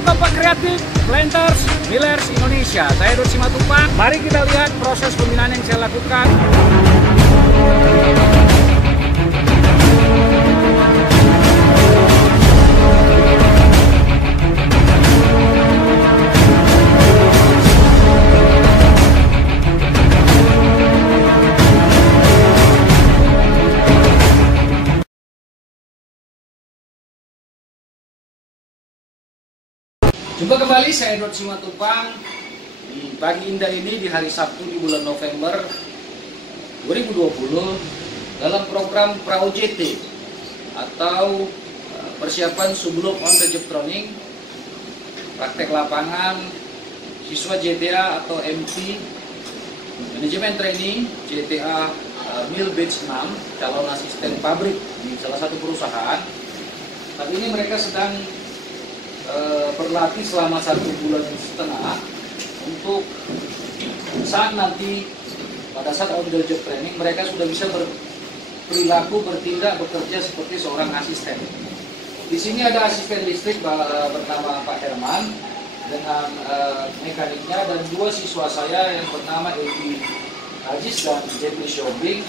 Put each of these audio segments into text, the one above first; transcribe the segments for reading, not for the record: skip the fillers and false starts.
Salam kompak kreatif, Planters, Millers Indonesia. Saya Dor Simatupang. Mari kita lihat proses pembinaan yang saya lakukan. Jumpa kembali, saya Dor Simatupang di pagi indah ini di hari Sabtu di bulan November 2020 dalam program PRA-OJT atau persiapan sebelum on the job training, praktek lapangan siswa JTA atau MT Manajemen Training JTA Mill Batch 6, calon asisten pabrik di salah satu perusahaan. Tapi ini mereka sedang berlatih selama 1,5 bulan untuk saat nanti pada saat on the job training mereka sudah bisa berperilaku, bertindak, bekerja seperti seorang asisten. Di sini ada asisten listrik bernama Pak Herman dengan mekaniknya, dan dua siswa saya yang bernama Edi Aziz dan Jeffrey Shopping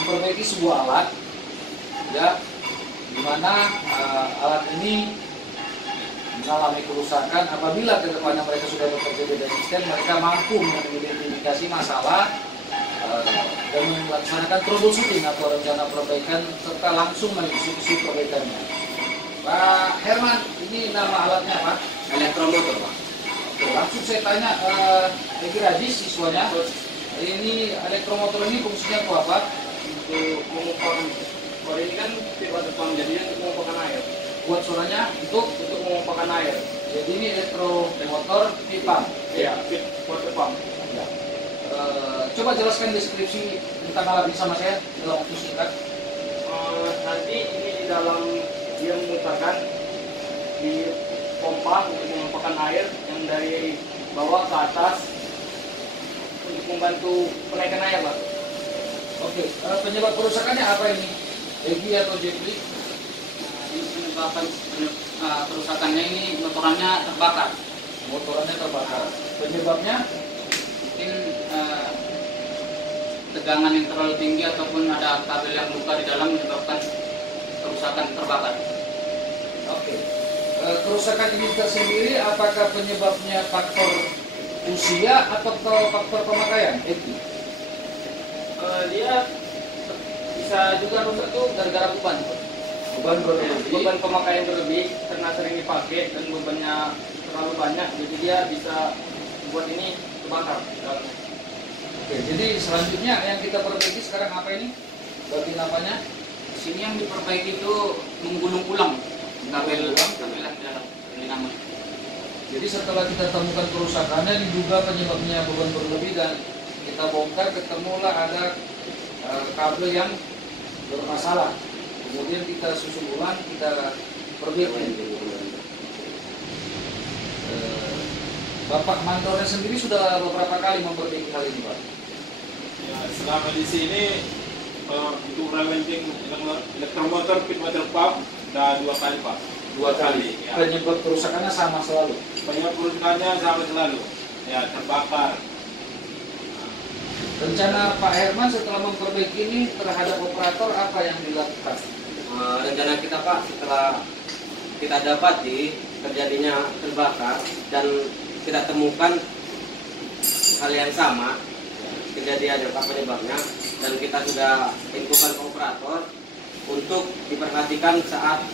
memperbaiki sebuah alat, ya, di mana alat ini mengalami kerusakan. Apabila kedepannya mereka sudah bekerja di asisten, mereka mampu mengidentifikasi masalah dan melaksanakan troubleshooting atau rencana perbaikan serta langsung mengeksekusi perbaikannya. Pak Herman, ini nama alatnya apa? Elektromotor, Pak. Oke, langsung saya tanya Egi Aziz, siswanya. Ini elektromotor ini fungsinya apa? Untuk mengukur. Kalau ini kan tipe depan, jadinya untuk mengumpulkan air. Buat suaranya untuk mengumpulkan air. Jadi ini elektromotor pipa. Ya, water pump. Ya. Coba jelaskan deskripsi tentang alat ini sama saya dalam waktu singkat. Nanti ini di dalam dia memutarkan di pompa untuk mengumpulkan air yang dari bawah ke atas untuk membantu penaikan air, Pak. Oke, penyebab kerusakannya apa ini? Egi atau Jeffrey? Penyebab kerusakannya ini motorannya terbakar. Motorannya terbakar. Penyebabnya? Mungkin tegangan yang terlalu tinggi ataupun ada kabel yang luka di dalam menyebabkan kerusakan terbakar. Oke. Kerusakan ini tersendiri apakah penyebabnya faktor usia atau faktor pemakaian? Dia bisa juga rusak tuh gara-gara beban pemakaian berlebih karena sering dipakai dan bebannya terlalu banyak, jadi dia bisa buat ini terbakar. Oke, jadi selanjutnya yang kita perbaiki sekarang apa ini? Bagian apanya? Sini yang diperbaiki itu menggulung ulang kabel dalam dinamo. Jadi setelah kita temukan kerusakannya, diduga penyebabnya beban berlebih, dan kita bongkar, ketemulah ada kabel yang bermasalah. Kemudian kita susun ulang, kita perbaiki. Bapak Mantornya sendiri sudah beberapa kali memperbaiki hal ini, Pak? Ya, selama di sini untuk preventing elektromotor pit water pump sudah 2 kali, Pak. 2 kali. Ya. Penyebab kerusakannya sama selalu? Penyebab kerusakannya sama selalu. Ya, terbakar. Rencana Pak Herman setelah memperbaiki ini terhadap operator apa yang dilakukan? Rencana kita, Pak, setelah kita dapati terjadinya terbakar dan kita temukan hal yang sama kejadian apa penyebabnya, dan kita sudah infokan ke operator untuk diperhatikan saat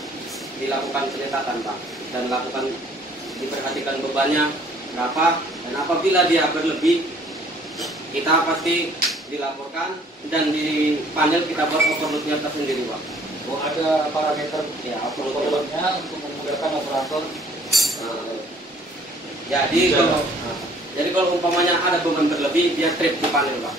dilakukan penyekatan, Pak, dan diperhatikan bebannya berapa, dan apabila dia berlebih kita pasti dilaporkan dan di panel kita buat overloadnya tersendiri, Pak. Oh, ada parameter ya overloadnya untuk memudahkan operator. Jadi kalau umpamanya ada beban berlebih, dia trip di panel, Pak.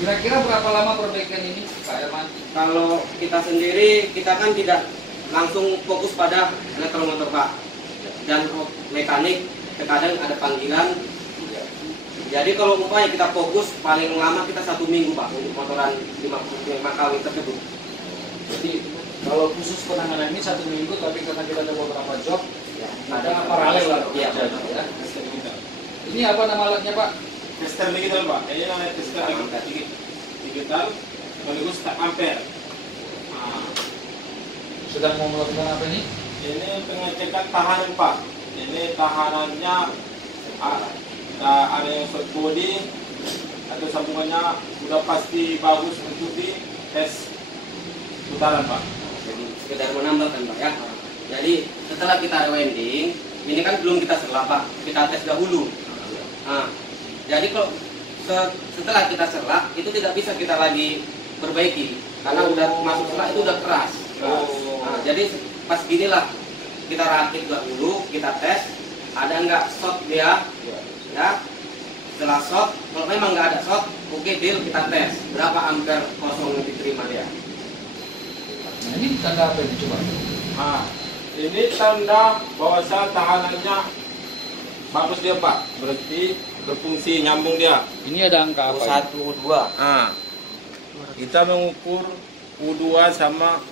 Kira-kira berapa lama perbaikan ini, Pak Herman? Kalau kita sendiri, kita kan tidak langsung fokus pada elektromotor, Pak, dan mekanik. Terkadang ada panggilan. Jadi kalau umpamanya kita fokus, paling lama kita 1 minggu, Pak, untuk motoran 55 kW tersebut. Jadi Kalau khusus penanganan ini 1 minggu, tapi karena kita ada beberapa job, Ya, ada paralel lah Iya. kerjanya, ya. Tester digital. Ini apa nama alatnya Pak? Tester digital Pak. Ini namanya tester digital sekaligus tak ampere. Nah, Sedang mau melakukan apa ini? ini pengecekan tahanan Pak. Ini tahanannya ada yang short body atau sambungannya sudah pasti bagus untuk di tes putaran Pak. Jadi sekedar menambahkan Pak ya. Jadi setelah kita rewinding, ini kan belum kita serlah Pak, kita tes dahulu. Nah, jadi kalau setelah kita serlah itu tidak bisa kita lagi perbaiki karena udah masuk serlah itu udah keras. Nah, jadi pas ginilah kita rakit dulu, kita tes ada nggak shot dia, ya. Setelah shot, kalau memang nggak ada shot, oke deal kita tes berapa ampere kosong yang diterima dia. Nah ini tanda apa ini coba? Nah, ini tanda bahwa tahanannya bagus dia Pak. Berarti berfungsi nyambung dia. Ini ada angka apa? U1, U2. Nah, kita mengukur U2 sama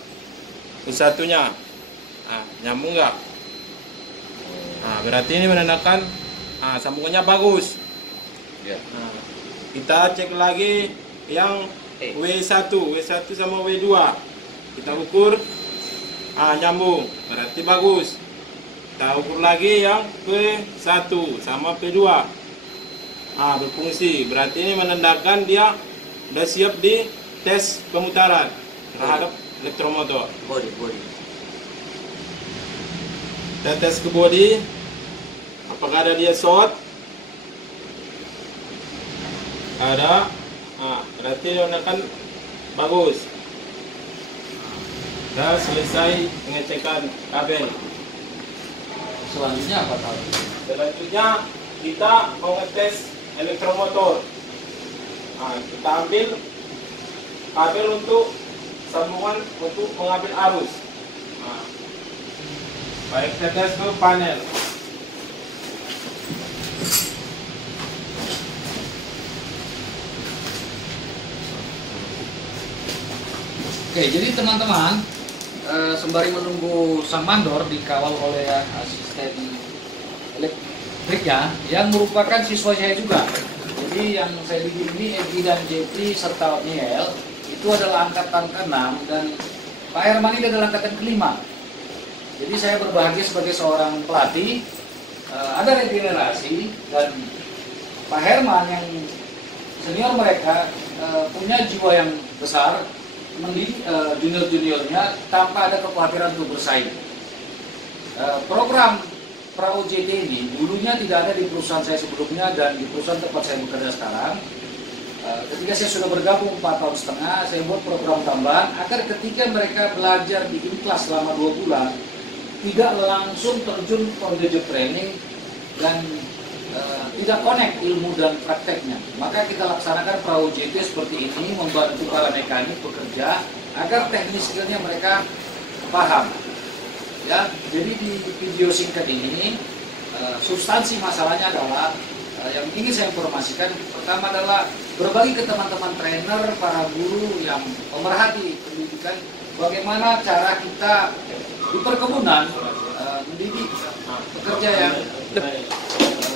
U1-nya. Nah, nyambung nggak? Nah, berarti ini menandakan sambungannya bagus. Ya. Nah, kita cek lagi yang W1 sama W2. Kita ukur nyambung, berarti bagus. Kita ukur lagi yang P1 sama P2. Berfungsi, berarti ini menandakan dia sudah siap di tes pemutaran terhadap elektromotor. Body. Kita tes ke body, apakah ada dia short? Ada, berarti dia menandakan bagus. Sudah selesai pengecekan kabel. Selanjutnya apa tahu? Selanjutnya kita mau ngetes elektromotor. Kita ambil kabel untuk sambungan untuk mengambil arus. Baik, kita tes ke panel. Oke, jadi teman-teman sembari menunggu sang mandor dikawal oleh asisten elektriknya yang merupakan siswa saya juga. Jadi yang saya bimbing ini Egi dan Jepri serta Niel itu adalah angkatan ke-6 dan Pak Herman ini adalah angkatan ke-5. Jadi saya berbahagia sebagai seorang pelatih, ada regenerasi dan Pak Herman yang senior mereka punya jiwa yang besar, mendidik junior-juniornya tanpa ada kekhawatiran untuk bersaing. Program Pra-OJT ini dulunya tidak ada di perusahaan saya sebelumnya dan di perusahaan tempat saya bekerja sekarang. Ketika saya sudah bergabung 4 tahun setengah, saya buat program tambahan agar ketika mereka belajar di kelas selama 2 bulan tidak langsung terjun on the job training dan tidak connect ilmu dan prakteknya. Maka kita laksanakan Pra-OJT seperti ini, membantu para mekanik bekerja agar teknis skillnya mereka paham. Ya, jadi di video singkat ini substansi masalahnya adalah yang ingin saya informasikan. Pertama adalah berbagi ke teman-teman trainer, para guru yang pemerhati pendidikan, bagaimana cara kita di perkebunan mendidik pekerja yang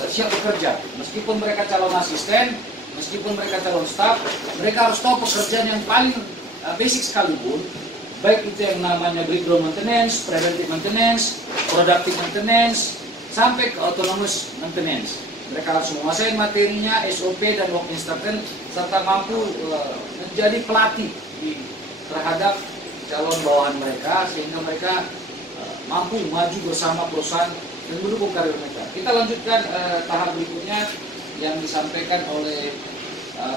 siap bekerja. Meskipun mereka calon asisten, meskipun mereka calon staff, mereka harus tahu pekerjaan yang paling basic sekalipun, baik itu yang namanya breakdown maintenance, preventive maintenance, productive maintenance, sampai ke autonomous maintenance. Mereka harus menguasai materinya, SOP dan work instruction, serta mampu menjadi pelatih terhadap calon bawahan mereka, sehingga mereka mampu maju bersama perusahaan dan mendukung karir mereka. Kita lanjutkan tahap berikutnya yang disampaikan oleh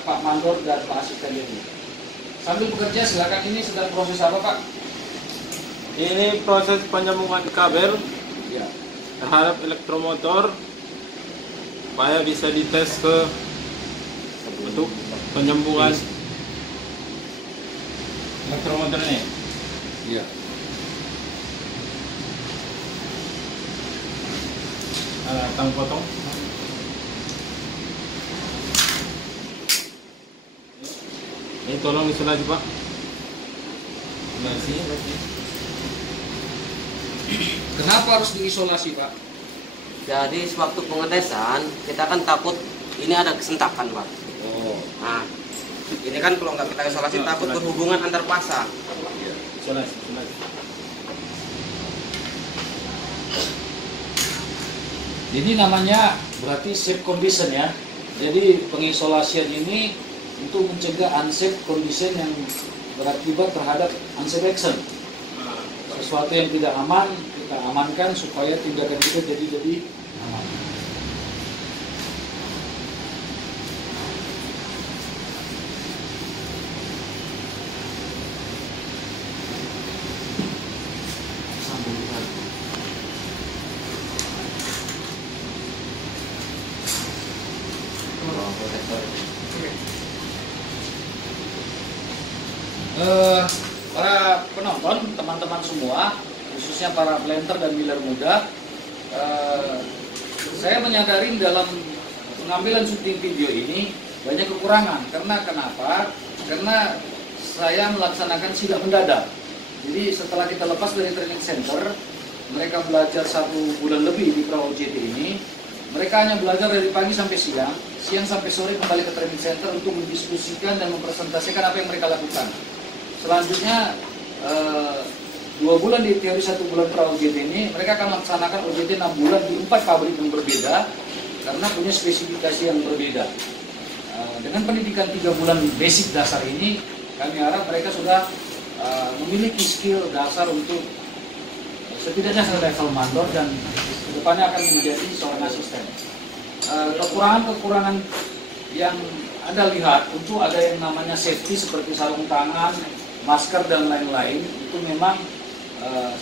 Pak Mandor dan Pak Asisten Dedi. Sambil bekerja silakan, ini sedang proses apa Pak? Ini proses penyambungan kabel Ya. terhadap elektromotor supaya bisa dites ke untuk penyambungan elektromotor ini. Iya. Tang potong. Ini tolong isolasi Pak. Isolasi. Kenapa harus diisolasi, Pak? Jadi sewaktu pengetesan kita kan takut ini ada kesentakan, Pak. Oh, Nah, ini kan kalau nggak kita isolasi takut berhubungan antar pasang. Isolasi, isolasi. jadi namanya berarti safe condition ya. Jadi pengisolasian ini untuk mencegah unsafe condition yang berakibat terhadap unsafe action. Sesuatu yang tidak aman kita amankan supaya tindakan kita jadi aman. Para penonton, teman-teman semua, khususnya para planter dan miller muda, saya menyadari dalam pengambilan syuting video ini banyak kekurangan. Karena kenapa? Karena saya melaksanakan sidak mendadak. Jadi setelah kita lepas dari training center, mereka belajar 1 bulan lebih di Pra OJT ini. Mereka hanya belajar dari pagi sampai siang, siang sampai sore kembali ke training center untuk mendiskusikan dan mempresentasikan apa yang mereka lakukan. Selanjutnya 2 bulan di teori 1 bulan pra OJT ini mereka akan melaksanakan OJT 6 bulan di 4 pabrik yang berbeda karena punya spesifikasi yang berbeda. Dengan pendidikan 3 bulan basic dasar ini kami harap mereka sudah memiliki skill dasar untuk setidaknya level mandor dan kedepannya akan menjadi seorang asisten. Kekurangan-kekurangan yang Anda lihat tentu ada yang namanya safety seperti sarung tangan, masker dan lain-lain. Itu memang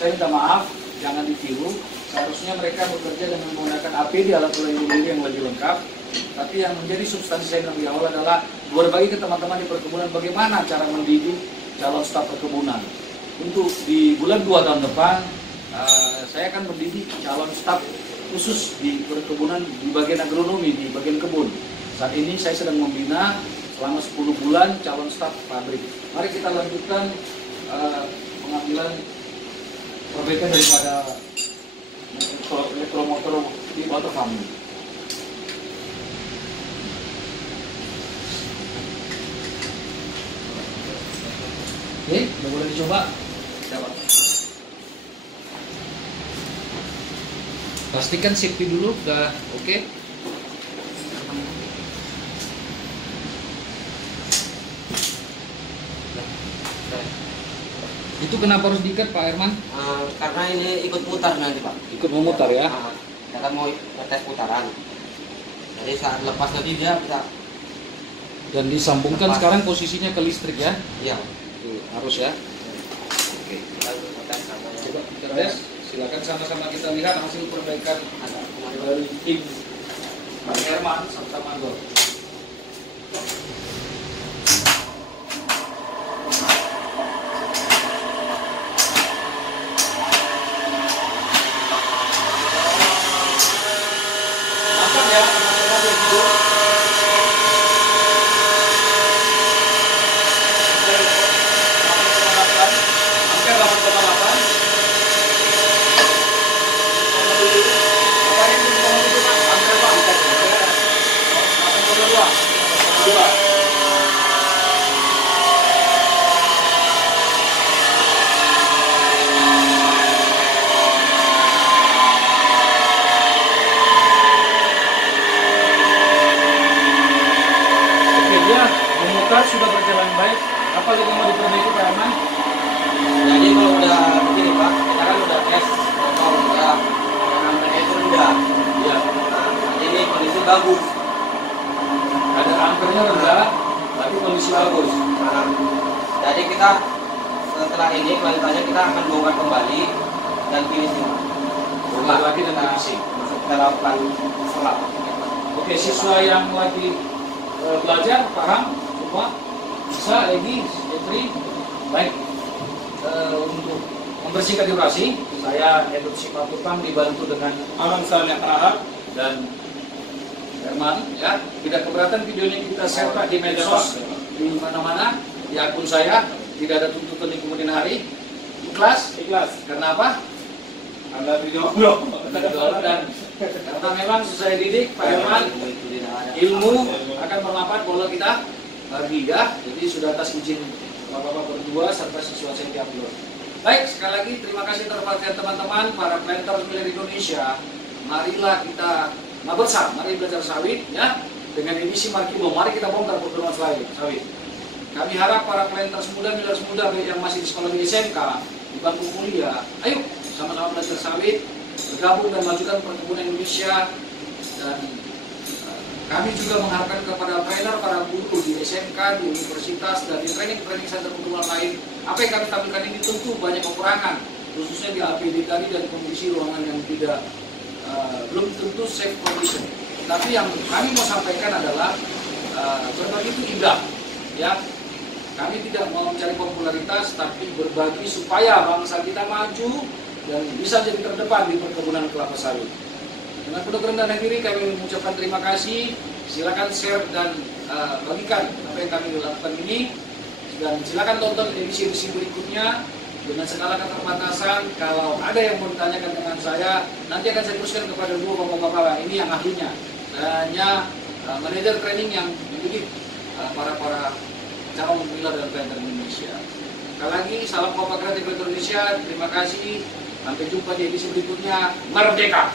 saya minta maaf, jangan ditiru. Seharusnya mereka bekerja dengan menggunakan APD, alat pelindung diri yang lebih lengkap. Tapi yang menjadi substansi saya lebih awal adalah berbagi ke teman-teman di perkebunan bagaimana cara mendidik calon staf perkebunan. Untuk di bulan 2 tahun depan saya akan mendidik calon staf khusus di perkebunan di bagian agronomi, di bagian kebun. Saat ini saya sedang membina selama 10 bulan calon staf pabrik. Mari kita lanjutkan pengambilan perbaikan daripada elektromotor di motor kami. Oke, udah boleh dicoba. Coba. Pastikan safety dulu, udah oke. Itu kenapa harus diikat, Pak Herman? Karena ini ikut putar nanti, Pak. Ikut memutar ya? Kita kan mau tes putaran. Jadi saat lepas nanti dia bisa. Dan disambungkan Lepas. sekarang posisinya ke listrik ya? Iya. Tuh, harus ya. Oke. Kita tes sama yang Coba kita tes. Silakan sama-sama kita lihat hasil perbaikan dari tim Pak Herman serta Mandor. Nampak ya teman-teman di video. Hampir 8,8. Sudah berjalan baik. Apa lagi yang mau diperbaiki, Pak Herman? Jadi kalau udah begini, Pak, kita kan udah tes motor ya, ampere itu rendah. Ya, Nah, ini kondisi bagus. ada ampernya rendah, tapi kondisi bagus. Nah, jadi kita setelah ini kelanjutannya kita akan bongkar kembali dan finishing. Bongkar lagi dan finishing. Kita lakukan selap. Oke, siswa yang lagi belajar paham semua bisa lagi entry baik. Untuk membersihkan durasi saya Edut Simatupang dibantu dengan Aman Saleh Arab dan Herman ya. Tidak keberatan videonya kita share Pak di medsos di mana-mana, di akun saya. Tidak ada tuntutan di kemudian hari. Ikhlas? Ikhlas. Karena apa? Anda didorong. Dan karena memang sesuai didik Pak Herman, ilmu akan bermanfaat kalau kita bagi ya. Jadi sudah atas izin Bapak-bapak berdua serta siswa saya diupload. Baik, sekali lagi terima kasih terhadap teman-teman para planters milik Indonesia. Marilah kita bersama, mari belajar sawit ya. Dengan edisi Markibo, mari kita bongkar perkebunan sawit. Kami harap para planters muda, millers muda yang masih di sekolah di SMK, di bangku kuliah, ayo sama-sama belajar sawit, bergabung dan majukan perkebunan Indonesia. Dan kami juga mengharapkan kepada trainer, para guru di SMK, di universitas, dan di training center perkebunan lain, apa yang kami tampilkan ini tentu banyak kekurangan, khususnya di APD tadi dan kondisi ruangan yang tidak belum tentu safe condition. Tapi yang kami mau sampaikan adalah berbagi itu indah, ya. Kami tidak mau mencari popularitas, tapi berbagi supaya bangsa kita maju dan bisa jadi terdepan di perkebunan kelapa sawit. Dengan penuh kerendahan diri kami mengucapkan terima kasih. Silakan share dan bagikan apa yang kami lakukan ini, dan silakan tonton edisi-edisi berikutnya dengan segala keterbatasan. Kalau ada yang mau ditanyakan dengan saya, nanti akan saya teruskan kepada dua bapak-bapak ini yang ahlinya. Saya hanya manajer training yang mendidik para calon miller dan planter Indonesia. Sekali lagi, salam Kompak Kreatif Indonesia. Terima kasih. Sampai jumpa di edisi berikutnya. Merdeka!